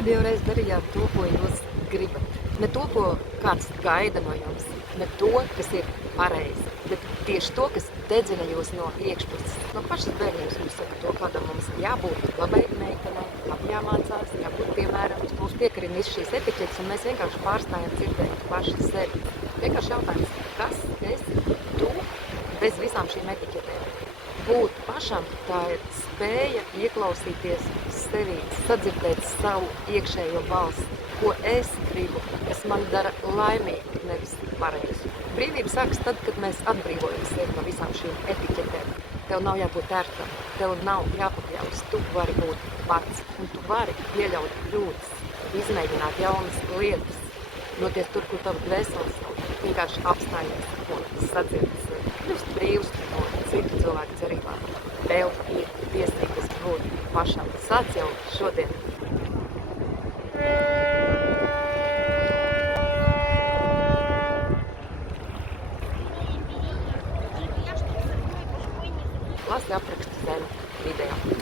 pēdējo reizi darījāt to, ko jūs gribat. Ne to, ko kāds gaida no jums, ne to, kas ir pareizi, bet tieši to, kas dedzina jūs no iekšpuses. No pašas bērnības mums saka to, kādam mums jābūt labai meitenei, labi jāmācās, jābūt piemērams. Mums piekarina viss šīs etiķetes, un mēs vienkārši pārstājam dzirdēt paši sevi. Vienkārši jautājums, kas esi tu bez visām šīm etiķetēm? Būt pašam, tā ir spēja ieklausīties sevī, sadzirdēt savu iekšējo balsi, ko es gribu, kas man dara laimīgu, nevis pareizi. Brīvība sākas tad, kad mēs atbrīvojam sevi no visām šīm etiķetēm. Tev nav jābūt ērtam, tev nav jāpakļaus, tu vari būt pats, un tu vari pieļaut kļūdas, izmēģināt jaunas lietas, doties tur, kur tavu dvēseli savu, vienkārši apstājies un sadzird sevi, kļūst brīvs no citu cilvēku cerībām. Tev ir tiesības būt pašam. Sāc jau šodien. Lasi aprakstu zem video.